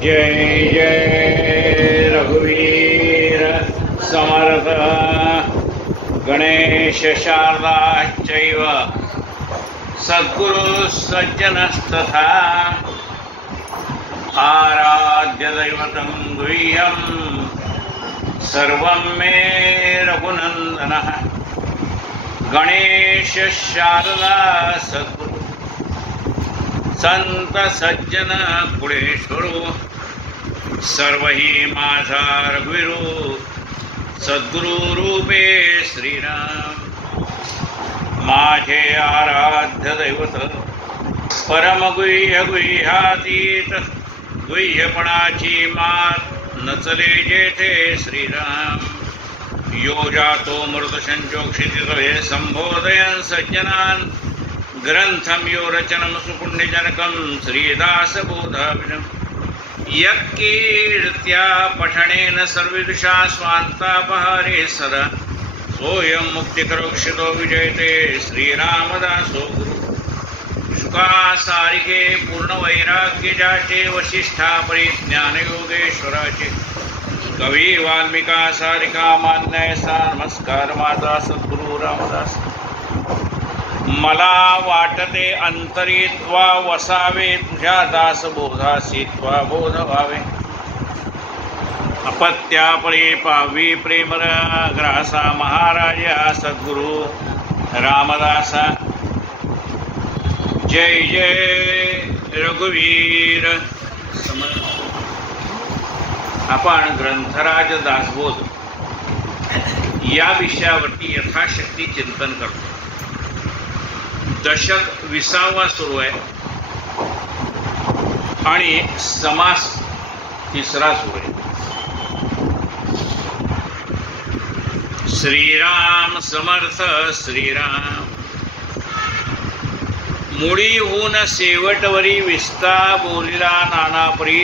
जय जय रघुवीर समर्थ गणेश शारदा चैव सद्गुरु सज्जनस्तथा आराध्य दैवतं गुह्यं सर्वं मे रघुनंदनः गणेश शारदा सद्गुरु संत सज्जन कुळेश्वरो सर्वही माझा रघुवीरो सद्गुरु रूपे श्रीराम माझे आराध्य दैवत परम गुह्य गुह्यातीत गुह्यपणाची मात नचले जेथे श्रीराम यो जातो मृत संचोक्षितितळे संबोधयन् सज्जनान् ग्रंथम यो रचनम सुपुण्यजनकं श्रीदासबोधाभिनम् यक्कीर्त्या पठनेन सर्वविदुषा स्वान्तापहारे सदा सोऽयं मुक्तिकरोक्षितो विजयते श्रीरामदासो गुरु शुकासारिके पूर्णवैराग्यजाचे वसिष्ठा परिज्ञानयोगेश्वराचे कवी वाल्मिका सारिका मान्यसा नमस्कार माझा सद्गुरु रामदास मला वाटते अंतरीत्वा वसावे तुझ्या दासबोधासी त्वा बोध व्हावे अपत्यापळे पावी प्रेमग्रासा महाराजा सद्गुरु रामदासा जय जय रघुवीर समर्थ। आपण ग्रंथराज दासबोध या विषयावरती यथाशक्ती चिंतन करतो। दशक 20वा सुरू आहे आणि समास 3रा सुरू आहे। श्रीराम समर्थ श्रीराम मुळी होऊन शेवटवरी विस्ता बोलिला नानापरी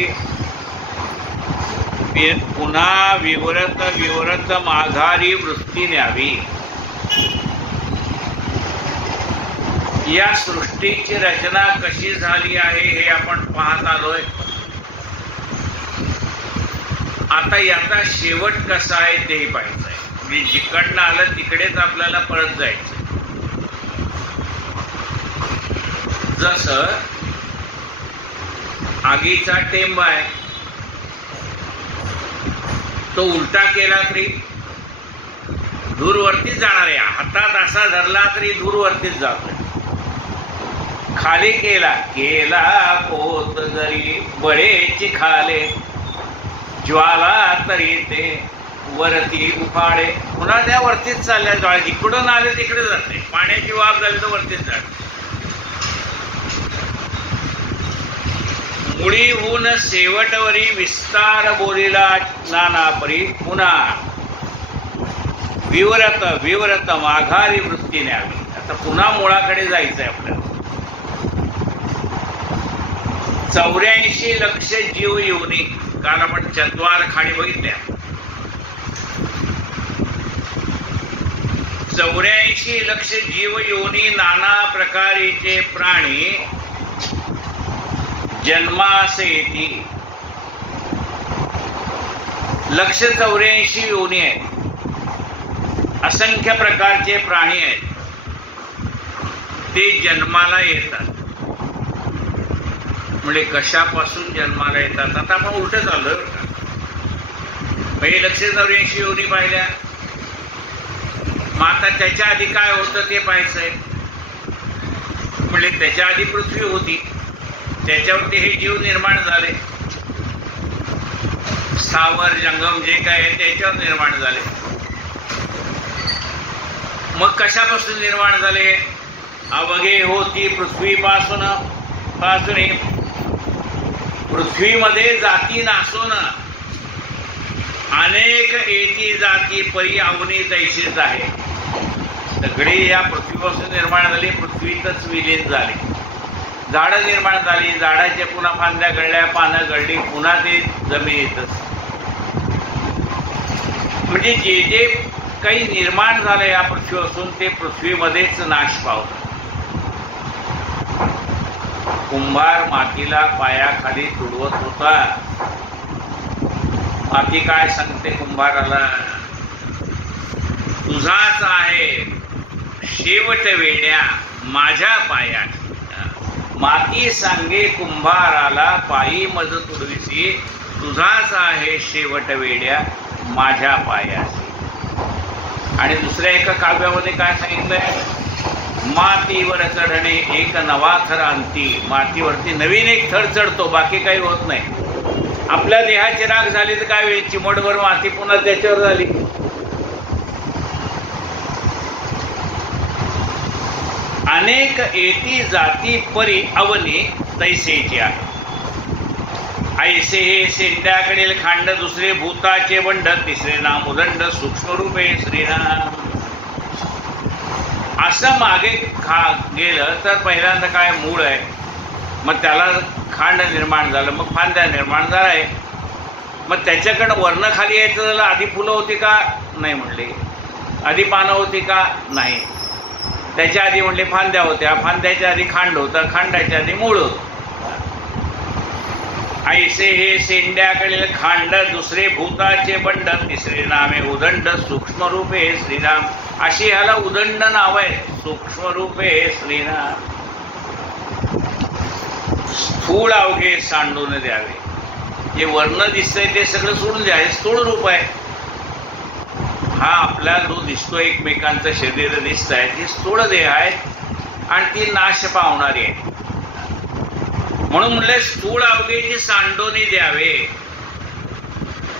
पुन्हा विवरत विवरत माघारी वृत्ती न्यावी। या सृष्टीची रचना कशी झाली आहे हे आपण पाहत आलोय। आता याचा शेवट कसा आहे तेही पाहायचं आहे। मी जिकडनं आलं तिकडेच आपल्याला परत जायचं। जसं आगीचा टेंब आहे तो उलटा केला तरी दूरवरतीच जाणार आहे। हातात असा धरला तरी दूरवरतीच जातोय। खाली केला केला पोत जरी बळेची खाले ज्वाला तरी ते वरती उफाडे पुन्हा त्या वरतीच चालल्या ज्वाला जिकडून आले तिकडे जाते। पाण्याची वाफ झाली तर वरतीच जाते। मुळी होऊन शेवटवरी विस्तार बोलिला नानापरी पुन्हा विवरत विवरत माघारी वृत्ती न्यावी। आता पुन्हा मुळाकडे जायचंय आपल्याला। 84 लक्ष जीव योनी काल आपण चत्वार खाणी बघितल्या। 84 लक्ष जीव योनी नाना प्रकारीचे प्राणी जन्मास येती। लक्ष 84 योनी आहेत। असंख्य प्रकारचे प्राणी आहेत ते जन्माला येतात। म्हणजे कशापासून जन्माला येतात आता आपण उलट चाललोय। पहिले लक्ष 84 योनी पाहिल्या। मग आता त्याच्या आधी काय होतं ते पाहायचंय। म्हणजे त्याच्या आधी पृथ्वी होती त्याच्यावरती हे जीव निर्माण झाले। स्थावर जंगम जे काय आहे त्याच्यावर निर्माण झाले। मग कशापासून निर्माण झाले? अवघे होती पृथ्वीपासून पृथ्वीमध्ये जाती नासून अनेक एती जाती परी अवनी तैशीच आहे। सगळी या पृथ्वीपासून निर्माण झाली। पृथ्वीतच विलीन झाली। झाडं निर्माण झाली। झाडाचे पुन्हा फांद्या गळल्या पानं गळली पुन्हा ते जमिनीतच। म्हणजे जे जे काही निर्माण झालं या पृथ्वीपासून ते पृथ्वीमध्येच नाश पावलं। कुंभार मातीला पायाखाली तुडवत होता. माती काय सांगते कुंभाराला? तुझाच आहे शेवट वेड्या माझ्या पायात. माती सांगे कुंभाराला पायी मज तुडविसी, तुझाच आहे शेवट वेड्या माझ्या पायात. आणि दुसऱ्या एका काव्यामध्ये काय सांगितलंय? मातीवर चढणे एक नवा थर अंती. मातीवरती नवीन एक थर चढतो, बाकी काही होत नाही. आपल्या देहाची राख झाली तर काय होईल? चिमटभर माती पुन्हा त्याच्यावर झाली. अनेक एती जाती परी अवनी तैसेची आहे. ऐसे हे शेंड्याकडील खांड, दुसरे भूताचे बंड, तिसरे नाम उदंड, सूक्ष्म रूपे श्रीराम. असं मागे गेलं तर पहिल्यांदा काय मूळ आहे, मग त्याला खांड निर्माण झालं, मग फांद्या निर्माण झालाय. मग त्याच्याकडं वर्ण खाली यायचं झालं. आधी फुलं होती का? नाही म्हणले. आधी पानं होती का? नाही. त्याच्या आधी म्हणले फांद्या होत्या, फांद्याच्या आधी खांड होता, खांडाच्या आधी मूळ होत. ऐसे हे शेंड्याकडील खांड, दुसरे भूताचे बंड, तिसरे नामे उदंड, सूक्ष्म रूपे श्रीराम. अशी ह्याला उदंड नाव आहे, सूक्ष्म रूपे श्रीराम. स्थूळ अवघे सांडून द्यावे. जे वर्ण दिसतंय ते सगळं सोडून द्या. हे स्थूळ रूप आहे. हा आपला जो दिसतो एकमेकांचं शरीर दिसत आहे, ती स्थूळ देह आहेत आणि ती नाश पावणारी आहे. म्हणून म्हणले स्थूळ अवघेची सांडोनी द्यावे.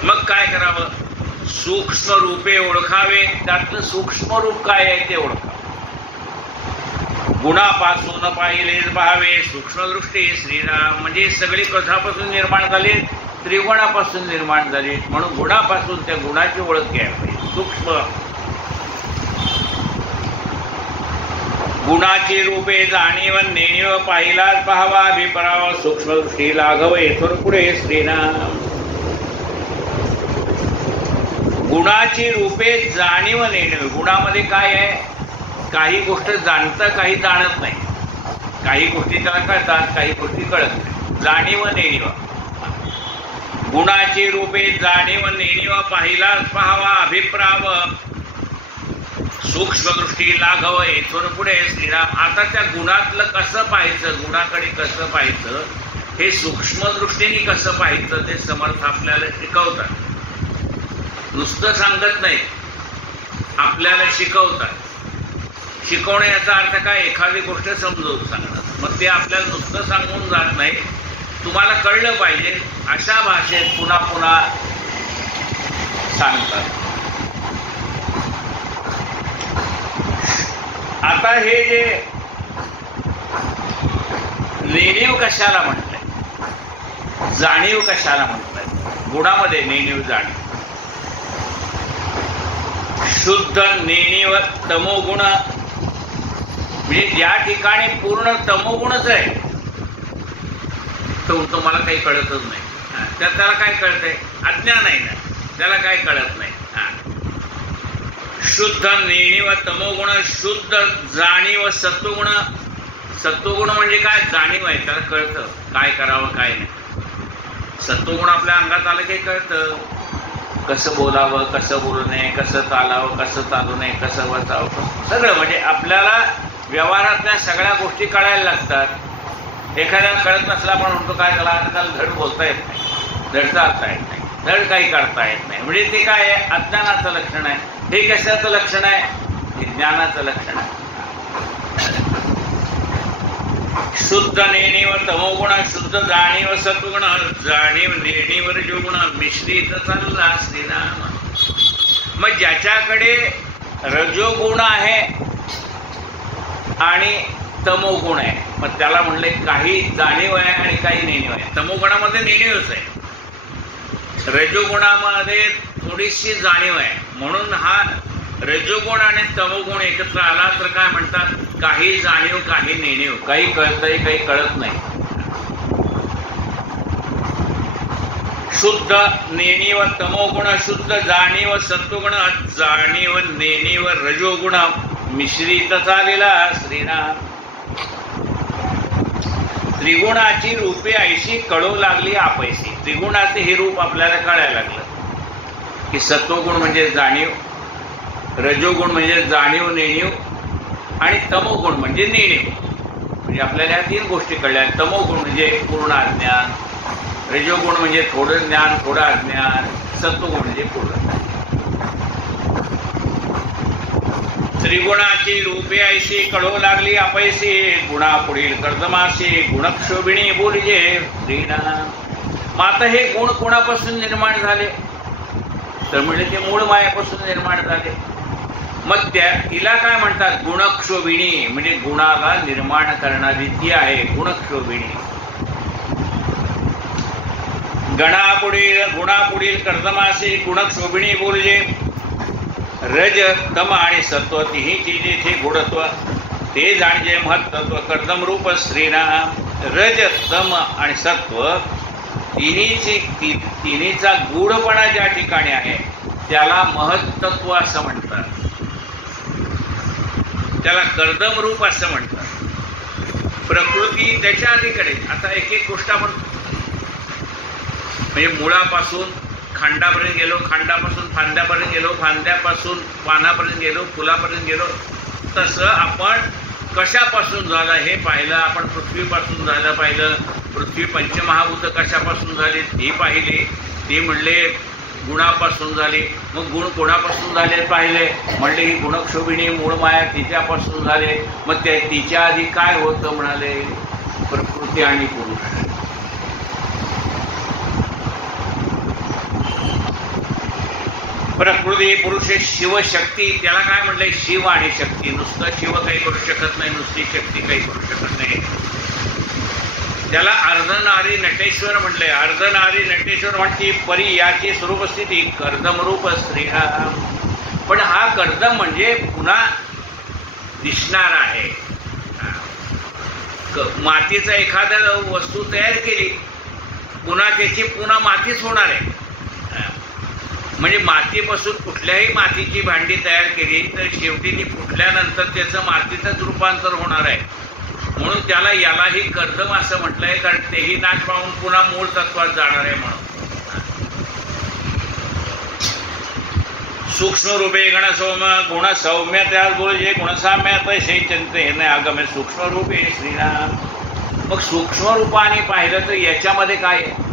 मग काय करावं? सूक्ष्म रूपे ओळखावे. त्यातलं सूक्ष्म रूप काय आहे ते ओळखावे. गुणापासून पाहिलेच पाहावे, सूक्ष्मदृष्टी श्रीराम. म्हणजे सगळी कशापासून निर्माण झाली? त्रिगुणापासून निर्माण झाली. म्हणून गुणापासून त्या गुणाची ओळख घ्यावी. सूक्ष्म गुणाची रूपे जाणीव नेणीव, पाहिलाच पाहावा अभिप्राव, सूक्ष्मदृष्टी लाघव येथून पुढे श्रीराम. गुणाची रूपे जाणीव नेणीव. गुणामध्ये काय आहे? काही गोष्ट जाणतं, काही जाणत नाही. काही गोष्टी त्याला कळतात, काही गोष्टी कळत नाही. जाणीव नेणीव. गुणाची रूपे जाणीव नेणीव, पाहिलाच पाहावा अभिप्राव, सूक्ष्मदृष्टी लाघव येथून पुढे श्रीराम. आता त्या गुणातलं कसं पाहायचं, गुणाकडे कसं पाहायचं, हे सूक्ष्मदृष्टीने कसं पाहायचं ते समर्थ आपल्याला शिकवतात. नुसतं सांगत नाही, आपल्याला शिकवतात. शिकवणे याचा अर्थ काय? एखादी गोष्ट समजून सांगणं. मग ते आपल्याला नुसतं सांगून जात नाही, तुम्हाला कळलं पाहिजे अशा भाषेत पुन्हा पुन्हा सांगतात. आता हे जे नेणीव कशाला म्हटलंय, जाणीव कशाला म्हटलंय? गुणामध्ये नेणीव जाणीव. शुद्ध नेणीव तमोगुण, म्हणजे ज्या ठिकाणी पूर्ण तमोगुणच आहे तो तुम्हाला काही कळतच नाही. त्याला काय कळतंय? अज्ञान आहे ना, त्याला काय कळत नाही. शुद्ध नेणीव तमोगुण, शुद्ध जाणीव सत्वगुण. सत्वगुण म्हणजे काय? जाणीव आहे, त्याला कळतं काय करावं काय नाही. सत्वगुण आपल्या अंगात आलं काही कळतं. कसं बोलावं, कसं बोलू नये, कसं चालावं, कसं चालू नये, कसं वाचावं, सगळं. म्हणजे आपल्याला व्यवहारातल्या सगळ्या गोष्टी कळायला लागतात. एखाद्याला कळत नसला पण म्हणतो काय त्याला आजकाल धड बोलता येत नाही, धड चालता येत नाही, धड काही करता येत नाही. म्हणजे ते काय आहे? अज्ञानाचं लक्षण आहे. हे कशाचं लक्षण आहे? हे ज्ञानाचं लक्षण आहे. शुद्ध नेणीव तमोगुण, शुद्ध जाणीव सत्वगुण, जाणीव नेणीव रजोगुण, मिश्रित चालला श्रीराम. मग ज्याच्याकडे रजोगुण आहे आणि तमोगुण आहे, मग त्याला म्हणले काही जाणीव आहे आणि काही नेणीव आहे. तमोगुणामध्ये नेणीवच आहे, रजोगुणामध्ये थोडीशी जाणीव आहे. म्हणून हा रजोगुण आणि तमोगुण एकत्र आला तर काय म्हणतात? काही जाणीव काही नेणीव. काही कळतंय काही कळत नाही. शुद्ध नेणीव तमोगुण, शुद्ध जाणीव सत्वगुण, जाणीव नेणीव रजोगुण, मिश्रित चालेला श्रीराम. त्रिगुणाची रूपे ऐशी कळू लागली आपैसी. त्रिगुणाचे हे रूप आपल्याला कळायला लागलं की सत्वगुण म्हणजे जाणीव, रजोगुण म्हणजे जाणीव नेणीव, आणि तमोगुण म्हणजे नेणीव. म्हणजे आपल्याला ह्या 3 गोष्टी कळल्या. तमोगुण म्हणजे पूर्ण अज्ञान, रजोगुण म्हणजे थोडं ज्ञान थोडं अज्ञान, सत्वगुण म्हणजे पूर्ण ज्ञान. त्रिगुणाची रूपे ऐशी कळू लागली आपैसी, गुणा पुढील कर्दमाशी गुणक्षोभिणी बोलिजे श्रीनाम. मग आता हे गुण कोणापासून निर्माण झाले तर म्हणजे ते मूळ मायापासून निर्माण झाले. मग तिला काय म्हणतात? गुणक्षोभिणी. म्हणजे गुणाला निर्माण करणारी ती आहे गुणक्षोभिणी. गुणापुढील कर्दमाशी गुणक्षोभिणी बोलजे. रज तम आणि सत्व तिन्हीची जेथे गुणत्व ते जाणजे महत्त्व कर्दम रूप श्रीनाम. रज तम आणि सत्व तिन्हीचा गूढपणा ज्या ठिकाणी आहे त्याला महत्त्व असं म्हणतात, त्याला कर्दम रूप असं म्हणतात. प्रकृती त्याच्या अलीकडे. आता एक एक गोष्ट आपण म्हणजे मुळापासून खांडापर्यंत गेलो, खांडापासून फांद्यापर्यंत गेलो, फांद्यापासून पानापर्यंत गेलो, फुलापर्यंत गेलो. तसं आपण कशापासून झालं हे पाहिलं. आपण पृथ्वीपासून झालं पाहिलं. पृथ्वी पंचमहाभूत कशापासून झाले ते पाहिले. ते म्हणले गुणापासून झाले. मग गुण कोणापासून झाले पाहिले. म्हणले ही गुणक्षोभिणी मूळ माया तिच्यापासून झाले. मग ते तिच्या आधी काय होतं म्हणाले? प्रकृती आणि पुरुष. प्रकृती पुरुष शिवशक्ती. त्याला काय म्हणलंय? शिव आणि शक्ती. नुसतं शिव काही करू शकत नाही, नुसती शक्ती काही करू शकत नाही. त्याला अर्धनारी नटेश्वर म्हटलंय. अर्धनारी नटेश्वर म्हणते परी याची स्वरूपस्थिती कर्दमरूप श्रीराम. पण हा कर्दम म्हणजे पुन्हा दिसणार आहे. मातीचा एखादा वस्तू तयार केली पुन्हा त्याची पुन्हा मातीच होणार आहे. म्हणजे मातीपासून कुठल्याही मातीची भांडी तयार केली तर शेवटी ती फुटल्यानंतर त्याचं मातीचंच रूपांतर होणार आहे. म्हणून त्याला यालाही कर्दम असं म्हटलंय, कारण तेही नाश पाहून पुन्हा मूळ तत्वात जाणार आहे. म्हणून सूक्ष्म रूपे गणसौम गुण सौम्य त्यास बोलजे गुणसाम्य तैसे चिंते हे आगमे सूक्ष्म रूपे श्रीराम. मग सूक्ष्म रूपाने पाहिलं तर याच्यामध्ये काय आहे?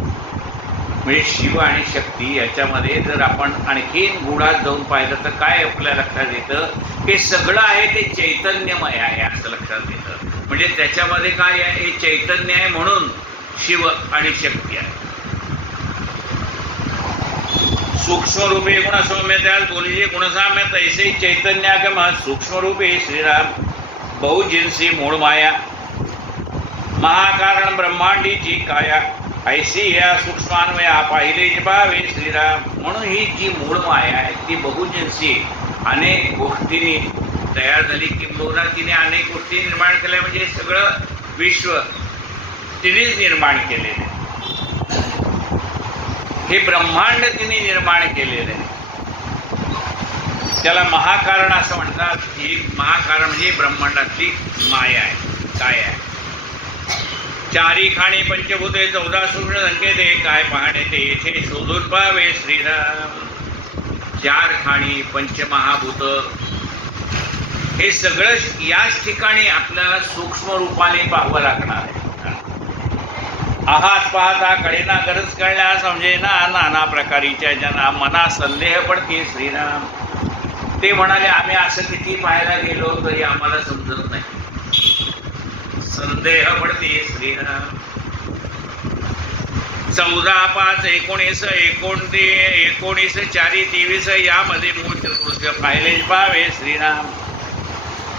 म्हणजे शिव आणि शक्ती याच्यामध्ये जर आपण आणखीन गुणात जाऊन पाहिलं तर काय आपल्या लक्षात येतं? हे सगळं आहे ते चैतन्यमय आहे असं लक्षात येतं. म्हणजे त्याच्यामध्ये काय आहे? हे चैतन्य आहे म्हणून शिव आणि शक्ती आहे. सूक्ष्म रूपे गुण सौम्य त्यास बोलिजे गुणसाम्य तैसे चैतन्यागम सूक्ष्म रूपे श्रीराम. बहुजिन्सी मूळ माया महाकारण ब्रह्मांडीची काया ऐशी या सूक्ष्मान्वया पाहिले भावे श्रीराम. म्हणून ही जी मूळ माया आहे ती बहुजिन्सी अनेक गोष्टींनी तयार झाली. किंबहुना तिने अनेक गोष्टी निर्माण केल्या. म्हणजे सगळं विश्व तिनेच निर्माण केलेले. हे ब्रह्मांड तिने निर्माण केलेलं आहे. त्याला महाकारण असं म्हणतात. ही महाकारण म्हणजे ब्रह्मांडातली माया आहे. काय आहे? चारी खाणी पंचभूते 14 सूक्ष्म संकेते काय पाहणे ते येथे शोधून पाहावे श्रीराम. 4 खाणी पंचमहाभूत हे सगळं याच ठिकाणी आपल्याला सूक्ष्म रूपाने पाहावं लागणार आहे. आहात पाहता कळेना गरज कळल्या समजेना नाना प्रकारीच्या जना मना संदेह पडते श्रीराम. ते म्हणाले आम्ही असं किती पाहायला गेलो तरी आम्हाला समजत नाही. संदेह पडते श्रीराम. 14, 5, 19, 19, 4, 23 यामध्ये मूळ चतुर्थ पाहिले पाहावे श्रीराम.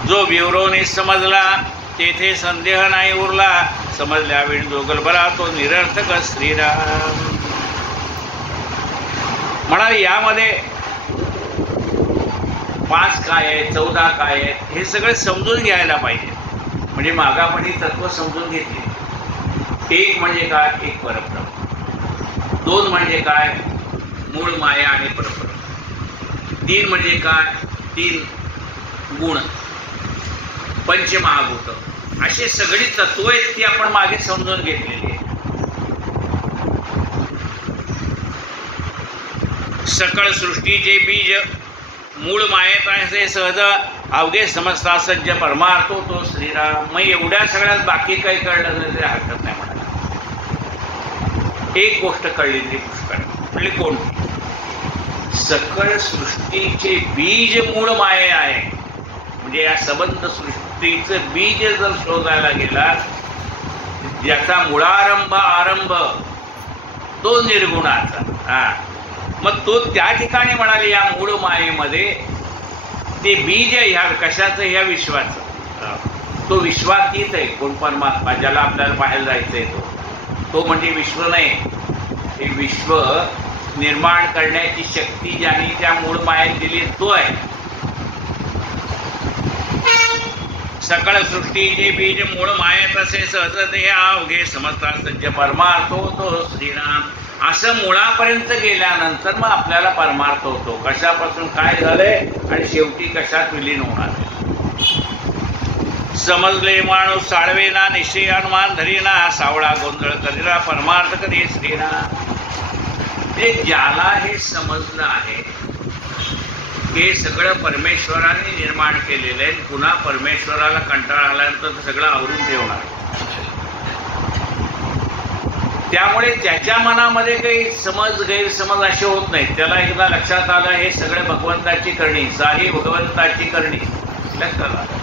जो विवरोने समजला तेथे संदेह नाही उरला. समजल्या वेळ जो गलबला तो निरर्थक श्रीराम. म्हणाले यामध्ये 5 काय आहे, 14 काय आहे हे सगळं समजून घ्यायला पाहिजे. म्हणजे मागापणी तत्व समजून घेतली. 1 म्हणजे काय? एक परब्रह्म. 2 म्हणजे काय? मूळ माया आणि परब्रह्म. 3 म्हणजे काय? 3 गुण पंचमहाभूत. अशी सगळी तत्व आहेत ती आपण मागे समजून घेतलेली आहे. सकळ सृष्टीचे बीज मूळ मायेत आहे सहज अवघे समजता सज्ज परमार्थो तो श्रीराम. मग एवढ्या सगळ्यात बाकी काही कळलं नाही तरी हरकत नाही म्हणाला. एक गोष्ट कळली तरी पुष्कळ. म्हणजे कोणती? सकळ सृष्टीचे बीज मूळ माये आहे. म्हणजे या सबंध सृष्टीचं बीज जर शोधायला गेला, ज्याचा मुळारंभ आरंभ तो निर्गुणाचा, मग तो त्या ठिकाणी म्हणाले या मूळ मायेमध्ये ते बीज आहे ह्या कशाचं? ह्या विश्वाचं. तो विश्वातीत आहे. कोण? परमात्मा, ज्याला आपल्याला बाहेर जायचंय तो म्हणजे विश्व नाही. हे विश्व निर्माण करण्याची शक्ती ज्याने त्या मूळ मायेत दिली तो आहे. सकळ सृष्टीचे बीज मूळ मायेत असे सहज ते अवघे समजता सज्ज परमार्थो तो श्रीराम. असं मुळापर्यंत गेल्यानंतर मग आपल्याला परमार्थ होतो. कशापासून काय झालंय आणि शेवटी कशात विलीन होणार. समजले माणूस साळवेना निश्चय अनुमान धरीना सावळा गोंधळ करीना परमार्थ कधी श्रीराम. ते ज्याला हे समजलं आहे हे सगळं परमेश्वराने निर्माण केलेलं आहे. पुन्हा परमेश्वराला कंटाळा आल्यानंतर सगळं आवरून ठेवणार. त्यामुळे त्याच्या मनामध्ये काही समज गैरसमज असे होत नाहीत. त्याला एकदा लक्षात आलं हे सगळं भगवंताची करणी, सारी भगवंताची करणी. लक्षात आलं.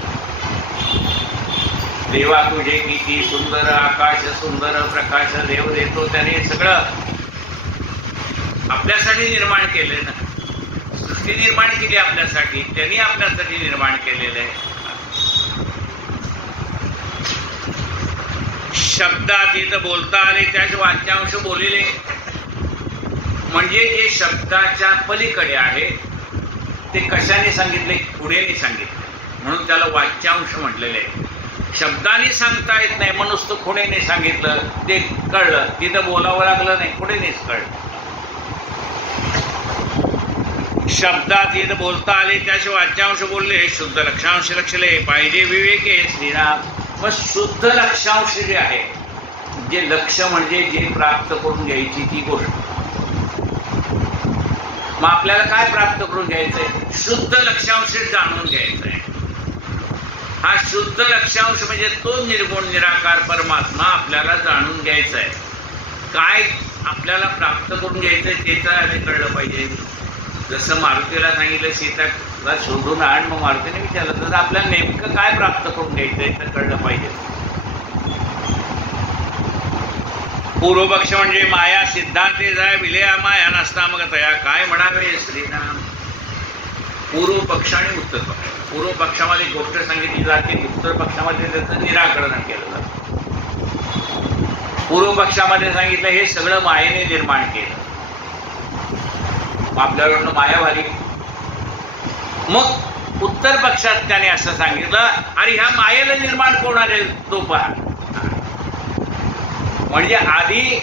देवा तुझे किती सुंदर आकाश सुंदर प्रकाश देव देतो. त्याने सगळं आपल्यासाठी निर्माण केले ना. सृष्टी निर्माण केली आपल्यासाठी, त्यांनी आपल्यासाठी निर्माण केलेलं आहे. शब्दात इथं बोलता आले त्याचे वाक्यांश बोलले. म्हणजे जे शब्दाच्या पलीकडे आहे ते कशाने सांगितले? खुणेने सांगितले. म्हणून त्याला वाक्यांश म्हटलेले आहे. शब्दाने सांगता येत नाही, म्हणून नुसतं खुणेने सांगितलं ते कळलं. तिथं बोलावं लागलं नाही, खुणेनेच कळलं. शब्दात इथं बोलता आले त्याचे वाक्यांश बोलले. शुद्ध लक्षांश लक्षले पाहिजे विवेके श्रीराम. मग शुद्ध लक्षांश जे आहे, जे लक्ष म्हणजे जे प्राप्त करून घ्यायची ती गोष्ट. मग आपल्याला काय प्राप्त करून घ्यायचंय? शुद्ध लक्षांश जाणून घ्यायचा आहे. हा शुद्ध लक्षांश म्हणजे तो निर्गुण निराकार परमात्मा आपल्याला जाणून घ्यायचा आहे. काय आपल्याला प्राप्त करून घ्यायचंय ते तर आधी कळलं पाहिजे. जसं मारुतीला सांगितलं सीताला शोधून आण, मग मारुतीने विचारलं तर आपल्याला नेमकं काय प्राप्त करून घ्यायचंय तर कळलं पाहिजे. पूर्वपक्ष म्हणजे माया सिद्धांते जाय विलया माया नसता मग तया काय म्हणावे श्रीराम. पूर्व पक्ष आणि उत्तर पक्ष. पूर्व पक्षामध्ये गोष्ट सांगितली जाते, उत्तर पक्षामध्ये त्याचं निराकरण केलं जातं. पूर्व पक्षामध्ये सांगितलं हे सगळं मायेने निर्माण केलं. आपल्याकडनं माया भारी. मग उत्तर पक्षात त्याने असं सांगितलं अरे ह्या मायेला निर्माण कोणारे तो पहा. म्हणजे आधी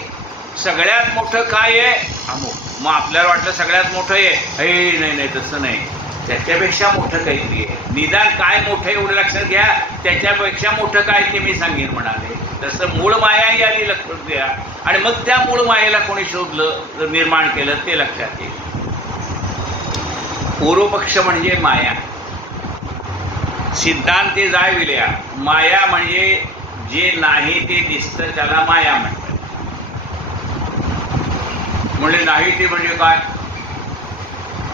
सगळ्यात मोठं काय आहे अमुक. मग आपल्याला वाटलं सगळ्यात मोठं आहे, हे नाही नाही तसं नाही, त्याच्यापेक्षा मोठं काहीतरी आहे. निदान काय मोठं एवढं लक्षात घ्या, त्याच्यापेक्षा मोठं काय ते मी सांगेन म्हणाले. तसं मूळ मायाही आली लक्षात घ्या. आणि मग त्या मूळ मायेला कोणी शोधलं निर्माण केलं ते लक्षात येईल. पूर्वपक्ष म्हणजे माया. सिद्धांते जाय विलया. माया म्हणजे जे नाही ते दिसतं त्याला माया म्हणतात. म्हणजे नाही ते म्हणजे काय?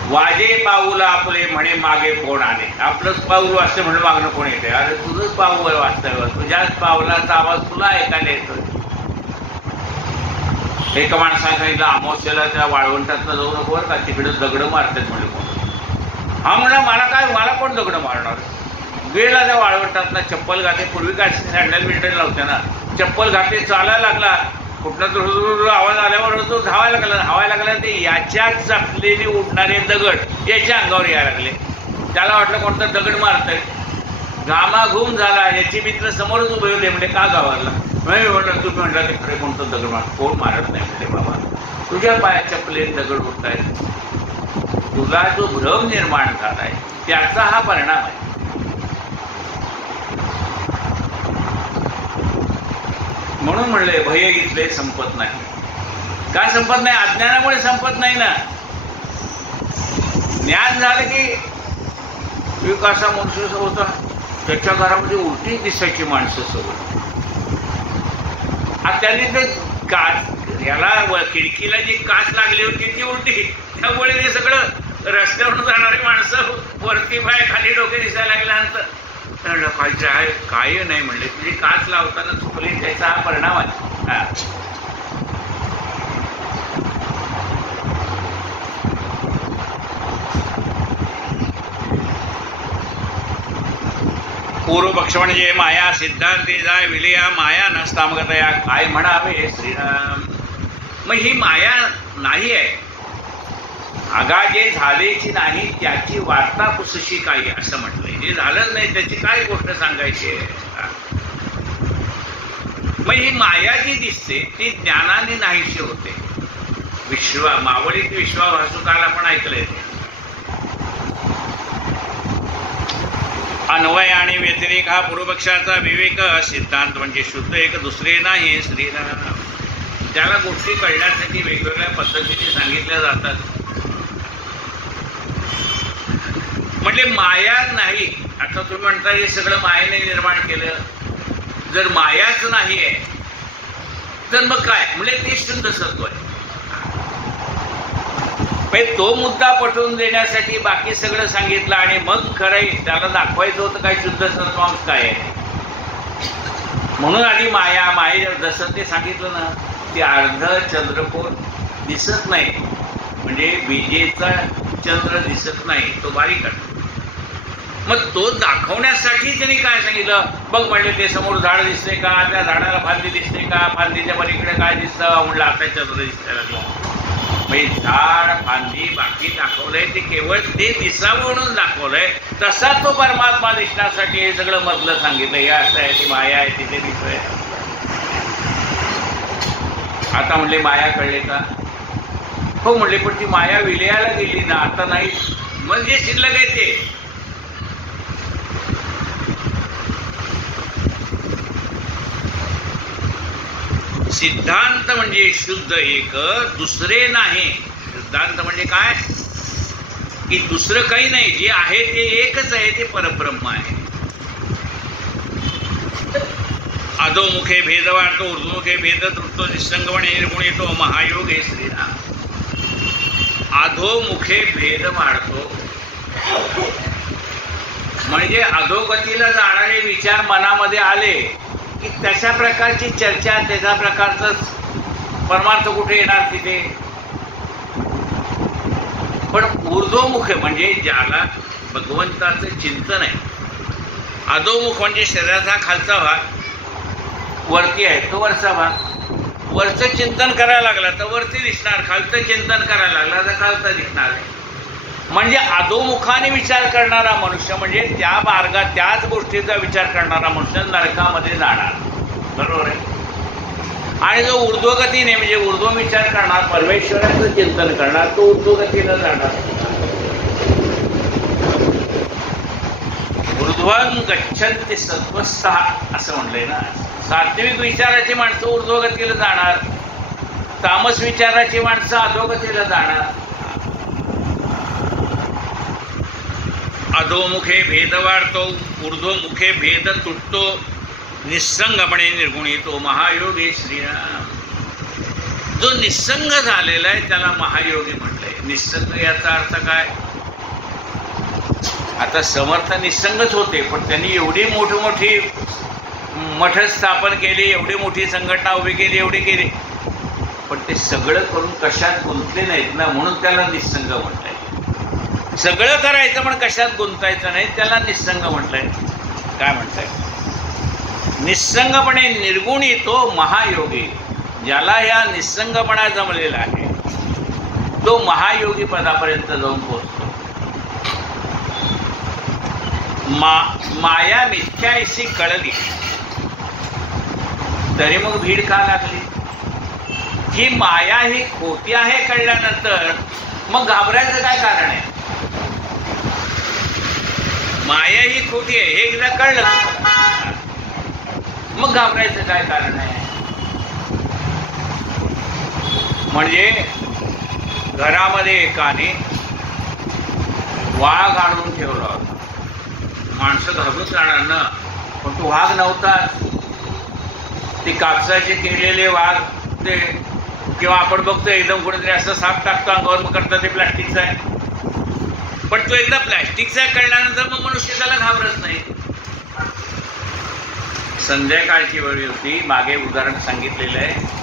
वाजे पाऊल आपले म्हणे मागे कोण आले. आपलंच पाऊल वाजते म्हणून मागणं कोण येते. अरे तुझंच पाऊल वाजतंय, तुझ्याच पावलाचा आवाज तुला ऐकायला येतोय. एका माणसाने सांगितलं अमावस्येला त्या वाळवंटातनं जाऊ नको बरं का, तिकडे दगड मारतात म्हणजे कोण. हा म्हणला मला काय, मला कोण दगड मारणार. गेला त्या वाळवंटातनं, चप्पल घाते. पूर्वी काय सँडल बिंडल लावते ना, चप्पल घाते चालायला लागला. कुठनं तर आवाज आल्यावर तो धावायला लागला. ते याच्यात चाकलेले उडणारे दगड याच्या अंगावर यायला लागले. त्याला वाटलं कोणतं दगड मारतंय. घामाघूम झाला. याचे मित्र समोरच उभे होते. म्हणजे का गावाला नाही म्हटलं. तुम्ही म्हटलं ते खरे कोणतं दगड मार. कोण मारत नाही म्हणजे बाबा, तुझ्या पायात चपले दगड उडतायत. तुला जो भ्रम निर्माण झालाय त्याचा हा परिणाम आहे. म्हणून म्हणले भय इथले संपत नाही. का संपत नाही? अज्ञानामुळे संपत नाही ना. ज्ञान झालं की एक असा मनुष्य होता, त्याच्या घरामध्ये उलटी दिसायची माणसं सोबत. आता त्यांनी ते काच याला खिडकीला जी काच लागली होती ती उलटी, त्यामुळे ते सगळं रस्त्यावरून जाणारी माणसं वरती पाय खाली डोके दिसायला लागल्यानंतर काय नाही म्हणले, तुझी काच लावताना चुकली, त्याचा हा परिणाम आहे. पूर्व पक्ष म्हणजे माया सिद्धांती जाय विलया माया नसतामगतया. काय म्हणावे श्रीराम? मग ही माया नाही आहे, आगा जे झालेची नाही त्याची वार्ता पुसशी काही असं म्हटलंय. जे झालंच नाही त्याची काय गोष्ट सांगायची आहे? मग ही माया जी दिसते ती ज्ञानाने नाहीशी होते. मावळीत विश्वाभासू काल आपण ऐकलंय. अन्वय आणि व्यतिरेक हा पूर्वपक्षाचा विवेक. सिद्धांत म्हणजे शुद्ध एक दुसरे नाही श्रीराम. त्याला गोष्टी कळण्यासाठी वेगवेगळ्या पद्धतीने सांगितल्या जातात. म्हणजे माया नाही. आता तुम्ही म्हणता हे सगळं मायेने निर्माण केलं. जर मायाच नाही आहे तर मग काय? म्हणजे ते शुद्ध सत्व आहे. तो मुद्दा पटवून देण्यासाठी बाकी सगळं सांगितलं आणि मग खरं त्याला दाखवायचं होतं काय शुद्ध सत्वांश काय आहे. म्हणून आधी माया जसं ते सांगितलं ना, ते अर्ध चंद्रकोर दिसत नाही, म्हणजे विजेचा चंद्र दिसत नाही, तो बारीक आहे. मग तो दाखवण्यासाठी त्यांनी काय सांगितलं? बघ म्हणले ते समोर झाड दिसते का, त्या झाडाला फांदी दिसते का, फांदीच्या पलीकडे काय दिसतं? म्हणलं आता चंद्र दिसायला लागला. झाड फांदी बाकी दाखवलंय, ते केवळ ते दिसावं म्हणून दाखवलंय. तसा तो परमात्मा दिसण्यासाठी हे सगळं मधलं सांगितलं. हे असं आहे, ती माया आहे, तिथे दिसतोय. आता म्हणले माया कळले का? हो म्हणले, पण ती माया विलयाला गेली ना, आता नाही. म्हणजे शिल्लक आहे ते. सिद्धांत म्हणजे शुद्ध एक, दुसरे नाही. सिद्धांत म्हणजे काय? की दुसरं काही नाही, जे आहे ते एकच आहे, ते परब्रह्म आहे. अधोमुखे भेद वाढतो, ऊर्ध्वमुखे भेद तुटतो, निसंगपणे निर्गुण येतो, महायोग आहे श्रीराम. अधोमुखे भेद वाढतो म्हणजे अधोगतीला जाणारे विचार मनामध्ये आले की तशा प्रकारची चर्चा, त्याच्या प्रकारचं परमार्थ कुठे येणार तिथे. पण ऊर्ध्वमुख म्हणजे ज्याला भगवंताचं चिंतन आहे. अधोमुख म्हणजे शरीराचा खालचा भाग, वरती आहे तो वरचा भाग. वरचं चिंतन करायला लागला तर वरती दिसणार, खालचं चिंतन करायला लागला तर खालचं दिसणार आहे. म्हणजे अधोमुखाने विचार करणारा मनुष्य म्हणजे त्या मार्गात त्याच गोष्टीचा विचार करणारा मनुष्य नरकामध्ये जाणार. बरोबर आहे. आणि जो ऊर्ध्वगतीने म्हणजे ऊर्ध्व विचार करणार, परमेश्वराचं चिंतन करणार, तो ऊर्ध्वगतीनं जाणार. ऊर्ध्वं गच्छन्ति सत्त्वस्थः असं म्हणलंय ना. सात्विक विचाराची माणसं ऊर्ध्वगतीला जाणार, तामस विचाराची माणसं अधोगतीला जाणार. अधोमुखे भेद वाढतो, ऊर्ध्वमुखे भेद तुटतो, निस्संगपणे निर्गुण येतो, महायोगी श्रीराम. जो निस्संग झालेला आहे त्याला महायोगी म्हटलंय. निस्संग याचा अर्थ काय? आता समर्थ निस्संगच होते, पण त्यांनी एवढी मोठी मठ स्थापन केली, एवढी मोठी संघटना उभी केली, एवढी केली, पण ते सगळं करून कशात गुंतले नाहीत ना, म्हणून त्याला निस्संग म्हटलंय. सगळं करायचं पण कशात गुंतायचं नाही, त्याला निस्संग म्हटलंय. काय म्हणताय? निस्संगपणे निर्गुण येतो महायोगी. ज्याला या निस्संगपणा जमलेला आहे तो महायोगी पदापर्यंत जाऊन पोहोचतो. माया मिथ्याशी कळली तरी मग भीड का लागली? ही माया ही खोटी आहे कळल्यानंतर मग घाबरायचं काय कारण आहे? माया ही खोटी आहे हे एकदा कळलं मग घाबरायचं काय कारण आहे? म्हणजे घरामध्ये एकाने वाघ आणून ठेवला होता. माणसं घाबरून राहणार ना, पण तो वाघ नव्हता. ते कापसाचे केलेले वाघ ते, किंवा आपण बघतो एकदम कोणीतरी असं साप टाकतो अंगावर, मग करता ते प्लास्टिकचा आहे. पण तो एकदा प्लास्टिकचा कळल्यानंतर मग मनुष्य त्याला घाबरत नाही. संध्याकाळची वेळ होती. मागे उदाहरण सांगितलेलं आहे.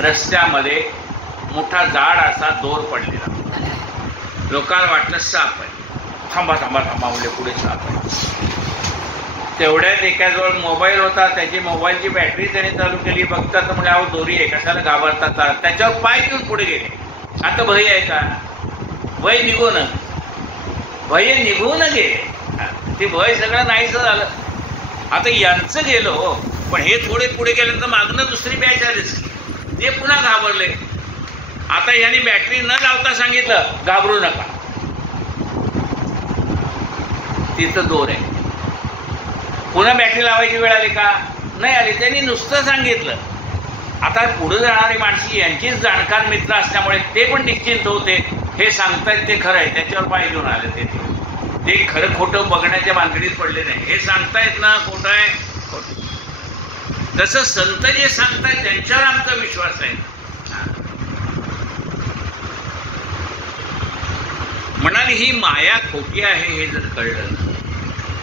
रस्त्यामध्ये मोठा जाड असा दोर पडलेला. लोकांना वाटलं साप आहे. थांबा थांबा थांबा म्हणजे पुढे साप आहे. तेवढ्यात एकाजवळ मोबाईल होता. त्याची मोबाईलची बॅटरी त्याने चालू केली. बघतात म्हणजे अहो दोरी आहे, कशाला घाबरतात. त्याच्यावर पाय घेऊन पुढे गेले. आता भय आहे का? भय निघून गेले. ते भय सगळं नाहीच झालं. आता यांचं गेलो, पण हे थोडे पुढे गेल्यानंतर मागणं दुसरी बॅच आलीच. ते पुन्हा घाबरले. आता यांनी बॅटरी न लावता सांगितलं घाबरू नका, तिथं दोर आहे. पुन्हा बॅटरी लावायची वेळ आली का? नाही आली. त्यांनी नुसतं सांगितलं. आता पुढे जाणारी माणसी यांचीच जाणकार मित्र असल्यामुळे ते पण निश्चिंत होते. हे सांगतायत ते खरं आहे, त्याच्यावर पाय घेऊन आले. ते खरं खोटं बघण्याच्या भानगडीत पडले नाही. हे सांगतायत ना खोटं आहे, खोटं. तसं संत जे सांगतायत त्यांच्यावर आमचा विश्वास आहे. म्हणाली ही माया खोटी आहे हे जर कळलं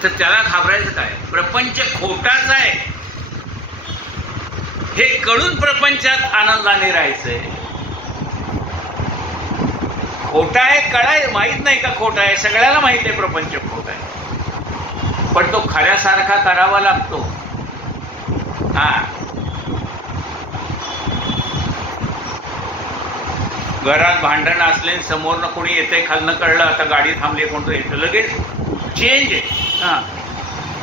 तर त्याला घाबरायचं काय? प्रपंच खोटाच आहे हे कळून प्रपंचात आनंदाने राहायचंय. खोटा आहे कळाय माहित नाही का खोटा आहे? सगळ्याला माहित आहे प्रपंच खोटा आहे, पण तो खऱ्यासारखा करावा लागतो. घरात भांडण असले, समोरनं कोणी येते, खालनं कळलं आता गाडी थांबली, कोणतं येतं, लगेच चेंज आहे.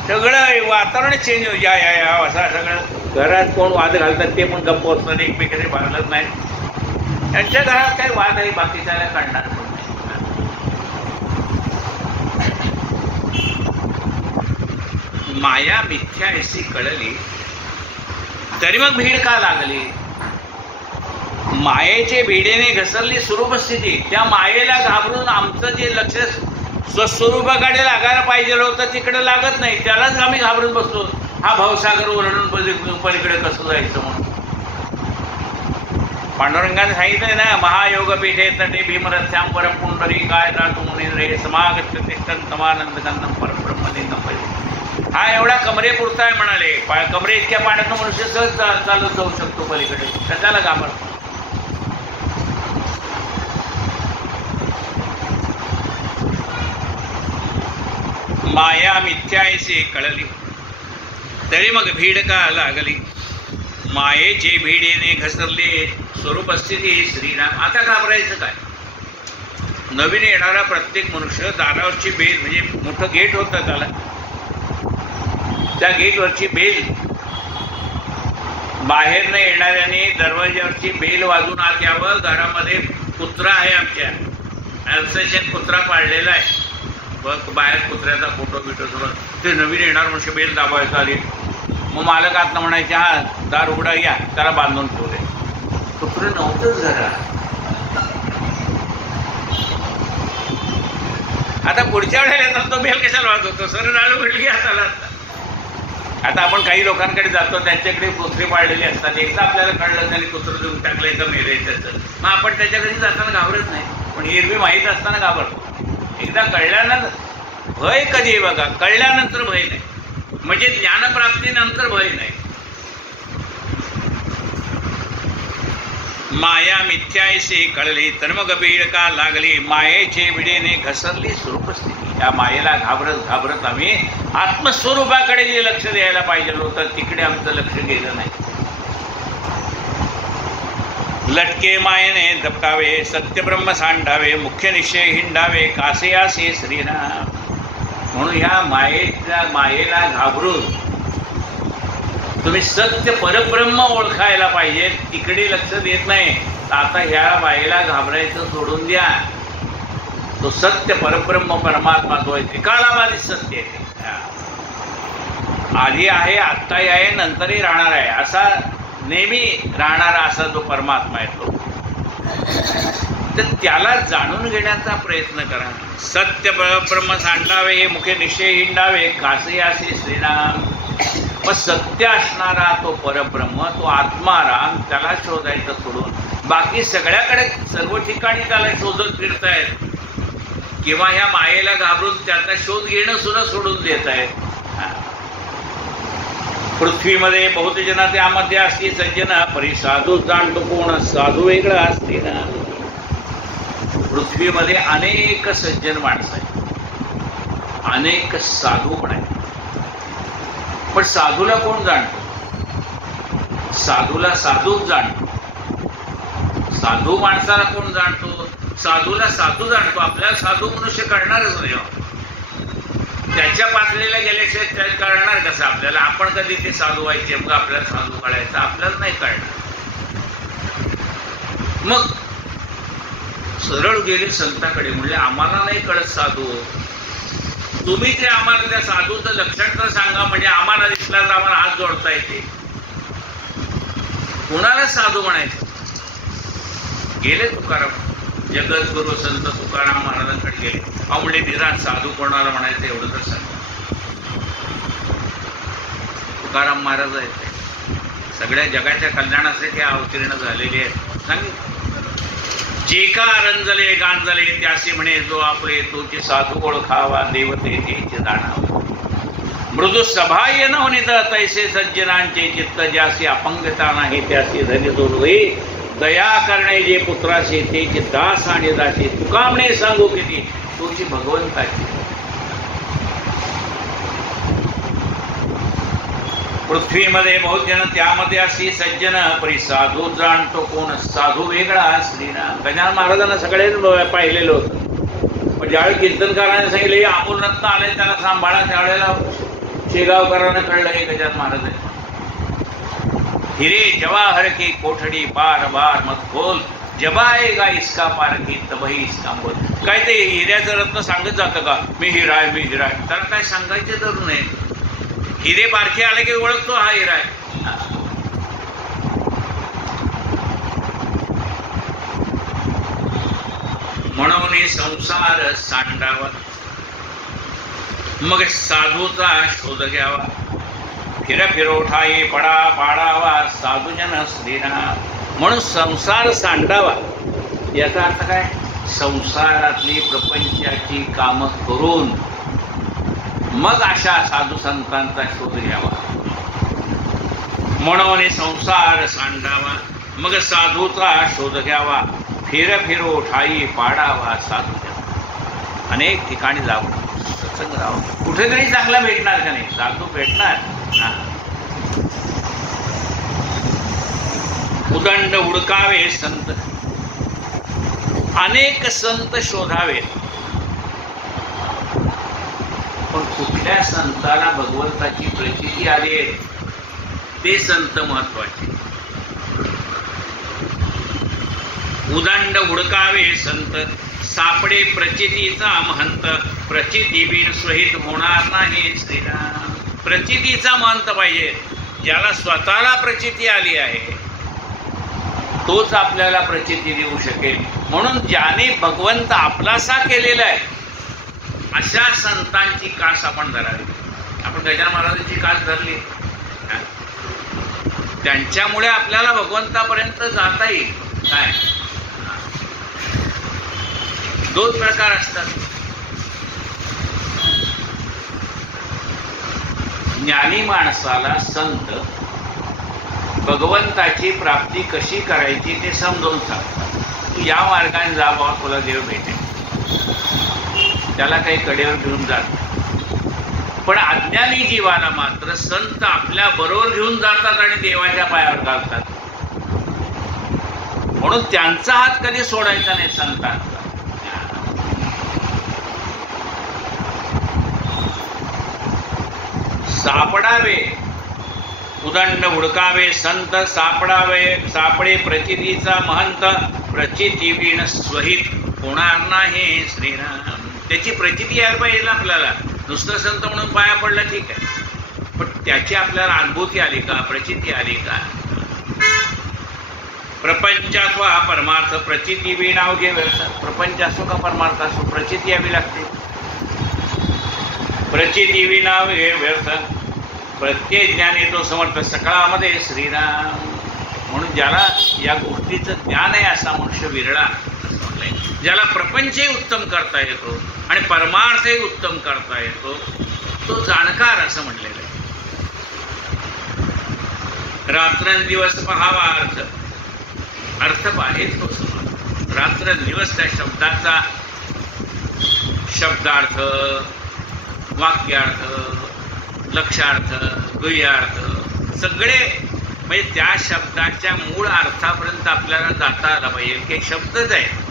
सगळं वातावरण चेंज हो. या या या असं सगळं. घरात कोण वाद घालतात ते पण गप्प असतात, एकमेकांचे भांडत नाही. त्यांच्या घरात काही वाद आहे, बाकीच्याला काढणार पण नाही. माया मिथ्या अशी कळली तरी मग भीड का लागली? मायेचे भीडेने घसरली स्वरूपस्थिती. त्या मायेला घाबरून आमचं जे लक्ष स्वस्वरूपाकडे लागायला पाहिजे होतं तिकडे लागत नाही. त्यालाच आम्ही घाबरून बसतो. हा भावसागर ओरडून पलीकडे कसं जायचं म्हणून. पांडुरंगाने सांगितलंय ना, महायोगपीठे तटे भीमरथ्याम परम पुंडरी काय रे समागत तमानंद गंधम परब्रह्मलिंगम. हा एवढा कमरेपुरता आहे म्हणाले. कमरे इतक्या पाण्यातून मनुष्य सहज चालत जाऊ शकतो पलीकडे. कशाला घाबरतो? माया मिथ्यायसे कळली तरी मग भीड का लागली. मायेचे भीडेने घसरले स्वरूपस्थिती श्रीराम. आता घाबरायचं काय? नवीन येणारा प्रत्येक मनुष्य दारावरची बेल म्हणजे मोठं गेट होतं त्याला, त्या गेटवरची बेल बाहेरनं येणाऱ्याने दरवाज्यावरची बेल वाजून आत यावं. घरामध्ये कुत्रा आहे, आमच्या ॲल्सेशन कुत्रा पाळलेला आहे. बघ बाहेर कुत्र्याचा फोटो बिटो सगळं. ते नवीन येणार म्हणजे बेल दाबायचं आली. मग मालक आतनं म्हणायचे हा दार उघडा, या. त्याला बांधून ठेवले. कुत्रं नव्हतंच घरात. आता पुढच्या वेळेला येतात तो बेल कशाला वाजवतो? सरळ आलो भेटली हाताला. आता आपण काही लोकांकडे जातो, त्यांच्याकडे कुत्रे पाळलेले असतात. एकदा आपल्याला कळलं त्याने कुत्रं देऊन टाकलंय तर मेलंय त्याचं, मग आपण त्याच्याकडे जाताना घाबरत नाही. पण एरवी माहीत असताना घाबरतो. एकदा कळल्यानंतर भय कधी आहे बघा, कळल्यानंतर भय नाही. म्हणजे ज्ञानप्राप्तीनंतर भय नाही. माया मिथ्यायसे कळली तर मग भीड का लागली. मायेचे भिडेने घसरली स्वरूपस्थिती. या मायेला घाबरत घाबरत आम्ही आत्मस्वरूपाकडे जे लक्ष द्यायला पाहिजे होतं तिकडे आमचं लक्ष गेलं नाही. लटके मायेने धपकावे, सत्यब्रह्म सांडावे, मुख्य निश्चय हिंडावे, कासे आसे श्रीराम. म्हणून ह्या मायेला घाबरून तुम्ही सत्य परब्रह्म ओळखायला पाहिजे, तिकडे लक्ष देत नाही. आता ह्या मायेला घाबरायचं सोडून द्या. तो सत्य परब्रह्म परमात्मा जो आहे त्रिकालाबाधित सत्य आहे. आधी आहे, आत्ताही आहे, नंतरही राहणार आहे. असा नेहमी राहणारा असा जो परमात्मा आहे तो तर त्याला जाणून घेण्याचा प्रयत्न करा. सत्य ब्रह्म सांडावे हे मुखे निश्चय हिंडावे कासे असे श्रीराम. मग सत्य असणारा तो परब्रह्म, तो आत्माराम, त्याला शोधायचं सोडून बाकी सगळ्याकडे सर्व ठिकाणी त्याला शोधत फिरतायत किंवा ह्या मायेला घाबरून त्याचा शोध घेणं सुद्धा सोडून देत आहेत. पृथ्वीमध्ये बहुत जन त्यामध्ये असती सज्जन परी साधू जाणतो कोण. साधू वेगळा असते ना. पृथ्वीमध्ये अनेक सज्जन माणसं आहेत, अनेक साधू पण आहेत. पण साधूला कोण जाणतो? साधूला साधूच जाणतो. साधू माणसाला कोण जाणतो? साधूला साधू जाणतो. आपल्याला साधू मनुष्य कळणारच नाही. त्याच्या पातळीला गेल्याशिवाय कळणार कसं आपल्याला? आपण कधी ते साधू व्हायचे मग आपल्याला साधू कळायचं? आपल्याला नाही कळणार. मग सरळ गेले संताकडे, म्हणले आम्हाला नाही कळत साधू, तुम्ही ते आम्हाला त्या साधूचं लक्षण तर सांगा, म्हणजे आम्हाला दिसला तर आम्हाला हात जोडता येते. कुणाला साधू म्हणायचं? गेले तुकाराम, जगद्गुरु संत तुकाराम महाराजांकडे गेले. म्हणले निराज साधू कोणाला म्हणायचं एवढं तर सांग. तुकाराम महाराज आहेत, सगळ्या जगाच्या कल्याणासाठी अवतीर्ण झालेले आहेत. सांग, जे का रंजले गांजले त्याशी म्हणे जो आपले तोची साधू ओळखावा देवते तेचे जाणावा. मृदू सभाय न होणे तैसे सज्जनांचे चित्त ज्यासी अपंगता नाही त्यासी धनी जोडवे. दया करणे जे पुत्राशी तेची दास आणि दासी. तुका म्हणे सांगू किती तोची भगवंताची. पृथ्वीमध्ये बहुत जन त्यामध्ये अशी सज्जन परी साधू जाणतो कोण. साधू वेगळा श्रीराम. गजानन महाराजांना सगळे पाहिलेलं होतं, पण ज्यावेळी कीर्तनकाराने सांगितले अमोल रत्न आले त्याला सांभाळा, त्यावेळेला शेगावकरांना कळलं हे गजानन महाराज आहे. हिरे जवाहर की कोठडी बार बार मत खोल जबाएगा इसका पार की तबही इसका बोल. काय ते हिऱ्याचं रत्न सांगत जातं का? मी हिरा आहे, मी हिरा आहे. त्याला काय सांगायचे जरूर नाही. हिरे बारखे आले की ओळखतो हा हिरा आहे. म्हणून संसार सांडावा मग साधूचा शोध घ्यावा. फिरोठाई पडा पाडावा साधूजन श्रीराम. म्हणून संसार सांडावा याचा अर्थ काय? संसारातली प्रपंचाची कामं करून मग अशा साधू संतांचा शोध घ्यावा. म्हणून संसार सांडावा मग साधूचा शोध घ्यावा. फिरोठाई पाडावा साधूजन. अनेक ठिकाणी जावं, सत्संग राहावं, कुठेतरी चांगला भेटणार का नाही? साधू भेटणार. उदंड हुडकावे संत. अनेक संत शोधावे, पण कुठल्या संताला भगवंताची प्रचिती आली आहे ते संत महत्वाचे. उदंड हुडकावे संत सापडे प्रचितीचा महंत. प्रचिती बिन स्वहित होणार नाही श्रीराम. प्रचितीचा महंत पाहिजे. ज्याला स्वतःला प्रचिती आली आहे तोच आपल्याला प्रचिती देऊ शकेल. म्हणून ज्याने भगवंत आपलासा केलेला आहे अशा संतांची कास आपण धरावी. आपण गजानन महाराजांची कास धरली, त्यांच्यामुळे आपल्याला भगवंतापर्यंत जाता येईल. काय दोन प्रकार असतात. ज्ञानी माणसाला संत भगवंताची प्राप्ती कशी करायची ते समजावून सांगतात. तू या मार्गाने जा बाबा, तुला देव भेटेल. त्याला काही कडेवर घेऊन जात. पण अज्ञानी जीवाला मात्र संत आपल्या बरोबर घेऊन जातात आणि देवाच्या पायावर घालतात. म्हणून त्यांचा हात कधी सोडायचा नाही संतांचा. सापडावे उदंड हुडकावे संत सापडावे. सापडे प्रचितीचा महंत. प्रचिती बिन स्वहित होणार नाही श्रीराम. त्याची प्रचिती यायला पाहिजे ना आपल्याला. नुसतं संत म्हणून पाया पडला ठीक आहे, पण त्याची आपल्याला अनुभूती आली का? प्रचिती आली का? प्रपंच असो हा परमार्थ प्रचिती बी नाव घे व्यर्थ. प्रपंच असो का परमार्थ असो प्रचिती यावी लागते. प्रचिती बी नाव घे व्यर्थ. प्रत्येक ज्ञान येतो समर्थ सकळामध्ये श्रीराम. म्हणून ज्याला या गोष्टीचं ज्ञान आहे असा मनुष्य विरळा असं म्हटलंय. ज्याला प्रपंचही उत्तम करता येतो आणि परमार्थही उत्तम करता येतो तो जाणकार असं म्हटलेलं आहे. रात्रंदिवस पहावा अर्थ. अर्थ पाहे तो समर्थ. रात्रंदिवस त्या शब्दाचा शब्दार्थ, वाक्यार्थ, लक्षार्थ, गुह्यार्थ सगळे म्हणजे त्या शब्दाच्या मूळ अर्थापर्यंत आपल्याला जाता आला पाहिजे. काही शब्दच आहे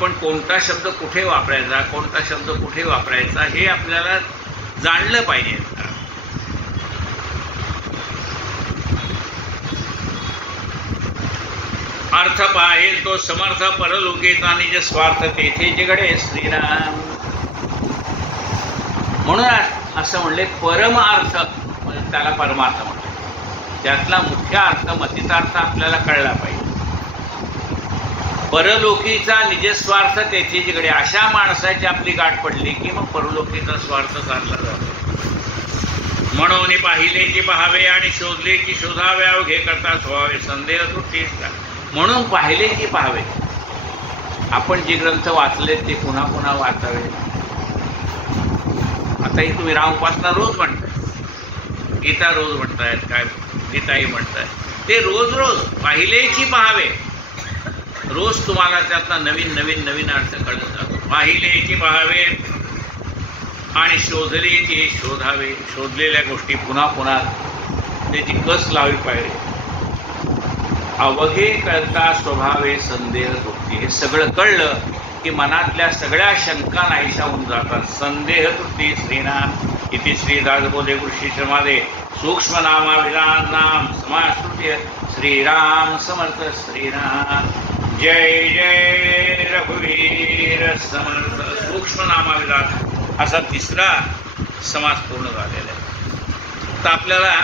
पण कोणता शब्द कुठे वापरायचा, कोणता शब्द कुठे वापरायचा हे आपल्याला जाणलं पाहिजे. अर्थ पाहे तो समर्थ परलोकीचा निज स्वार्थ तेथे जिकडे श्रीराम. म्हणून असं म्हणले परमार्थ म्हणजे त्याला परमार्थ म्हणतात. त्यातला मुख्य अर्थ मतितार्थ आपल्याला कळला पाहिजे. परलोकीचा निजस्वार्थ तेथे जिकडे अशा माणसाची आपली गाठ पडली की मग परलोकीचा स्वार्थ साधला जातो. म्हणून पाहिले की पाहावे आणि शोधले की शोधावे अवघे करता व्हावे संदेह तुटीस का. म्हणून पाहिले की पाहावे. आपण जे ग्रंथ वाचले ते पुन्हा पुन्हा वाचावे. आताही तुम्ही रामउपासना रोज म्हणताय, गीता रोज म्हणतायत, काय गीताही म्हणताय ते रोज रोज पाहिले की पाहावे. रोज तुम्हाला त्यातला नवीन नवीन नवीन अर्थ कळत जातो. पाहिले की पाहावे आणि शोधले की शोधावे. शोधलेल्या गोष्टी पुन्हा पुन्हा त्याची कस लावली पाहिजे. अवघे करता स्वभावे संदेह तुटते. हे सगळं कळलं की मनातल्या सगळ्या शंका नाहीशा होऊन जातात. संदेह तुटते श्रीनाम. इथे श्रीदासबोधे कृषीश्रमादे सूक्ष्म नामाभिधान नाम समाश्रुत्य श्रीराम समर्थ श्रीराम. जय जय रघुवीर समर्थ. सूक्ष्म नामाभिधान असा तिसरा समास पूर्ण झालेला आहे. तर आपल्याला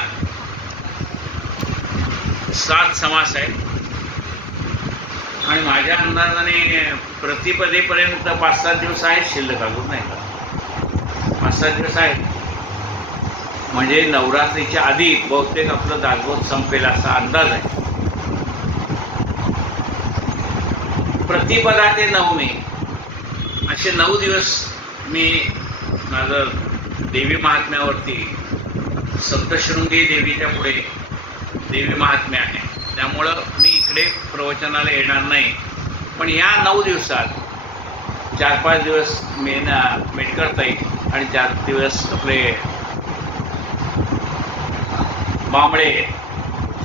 7 समास आहे आणि माझ्या अंदाजाने प्रतिपदेपर्यंत 5-7 दिवस आहेत शिल्लक. अजून नाही का 5-7 दिवस आहेत. म्हणजे नवरात्रीच्या आधी बहुतेक आपलं दासबोध संपेल असा अंदाज आहे. प्रतिपदा ते नवमी असे 9 दिवस मी माझं देवी महात्म्यावरती सप्तशृंगी देवीच्या पुढे देवी महात्म्य आहे. त्यामुळं मी इकडे प्रवचनाला येणार नाही. पण या 9 दिवसात 4-5 दिवस मेट करता येईल आणि 4 दिवस आपले बांबळे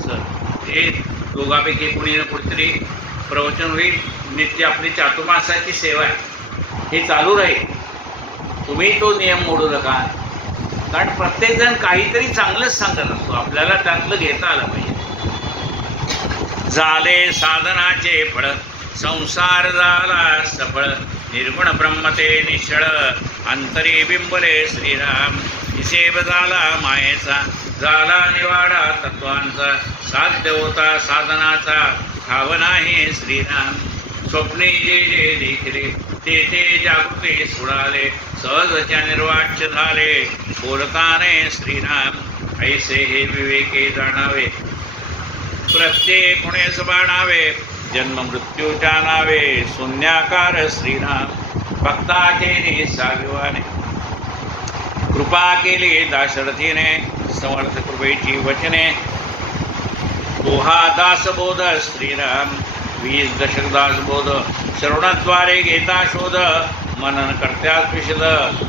सर हे दोघांपैकी कुणी ना कुठेतरी प्रवचन होईल. नित्य आपली चातुर्मासाची सेवा आहे हे चालू राहील. तुम्ही तो नियम मोडू नका. कारण प्रत्येकजण काहीतरी चांगलंच सांगत असतो. आपल्याला त्यातलं घेता आलं पाहिजे. झाले साधनाचे फळ संसार झाला सफळ. निर्गुण ब्रह्मते निश्चळ अंतरी बिंबले श्रीराम. हिशेब झाला मायेचा झाला निवाडा तत्वांचा. साध्य होता साधनाचा ठाव नाही श्रीराम. स्वप्ने जे जे देखले ते ते जागृते सुडाले. सहजच्या निर्वाच्य झाले बोलताने श्रीराम. ऐसे हे विवेके जाणावे प्रत्येक गुणेस बाणावे. जन्म मृत्यूच्या नावे शून्याकार श्रीराम. भक्ताचे निसागवाने कृपा केली दाशरथीने. समर्थ कृपेची वचने दोहा दासबोध श्रीराम. 20 दशक दासबोध श्रवणाद्वारे घेता शोध. मनन करत्यात विशद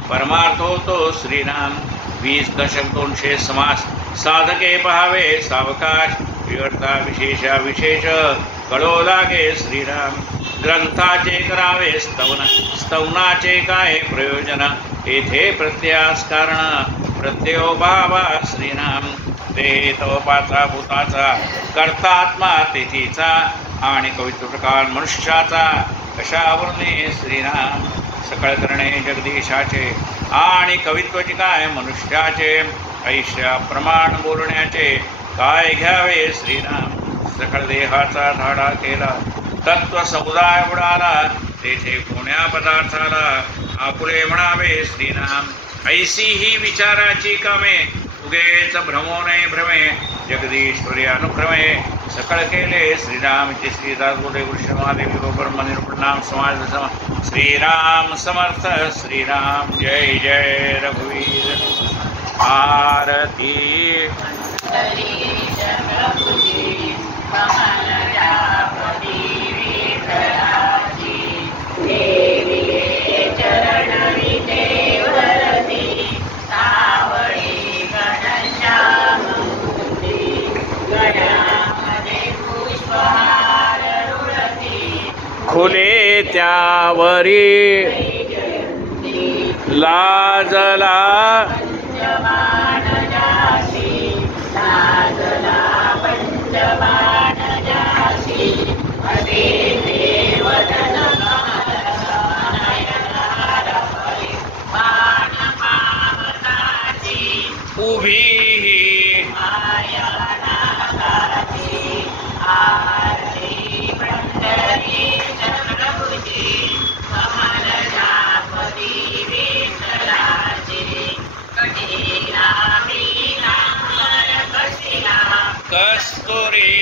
परमार्थ होतो श्रीराम. 20 दशक 200 समास साधके पहावे सावकाश. विवर्ता विशेषा विशेष कळो लागे श्रीराम. ग्रंथाचे करावे स्तवन स्तवनाचे काय प्रयोजन. येथे प्रत्यास कारण प्रत्ययो भावा श्रीराम. ते तवपाचा भूताचा कर्तात्मा तेथीचा आणि कवित्व प्रकार मनुष्याचा. कशावरणे श्रीराम. सकळ करणे जगदीशाचे आणि कवित्वाचे काय मनुष्याचे. ऐशा प्रमाण बोलण्याचे काय घ्यावे श्रीराम. सकळ देहाचा धाडा केला. तत्व समुदाय उडाला तेथे कोण्या पदार्थाला आपुले म्हणावे श्रीराम. ऐसी ही विचाराची कामे उगेच भ्रमो नये भ्रमे जगदीश्वरी अनुक्रमे सकळ केले श्रीरामचे. श्रीदास गोडे कृष्णमादेवी बरोबर मनिर्पणाम समाज श्रीराम समर्थ श्रीराम. जय जय रघुवीर. आरती. खुले त्यावरी लाजला उभी कस्तुरी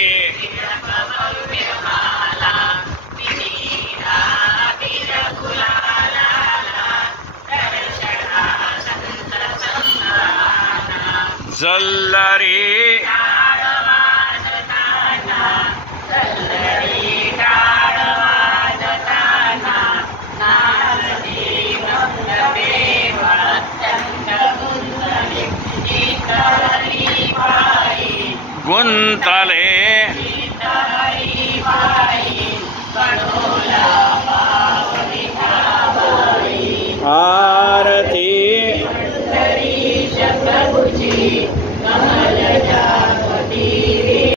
जल्लारी गुंतले आ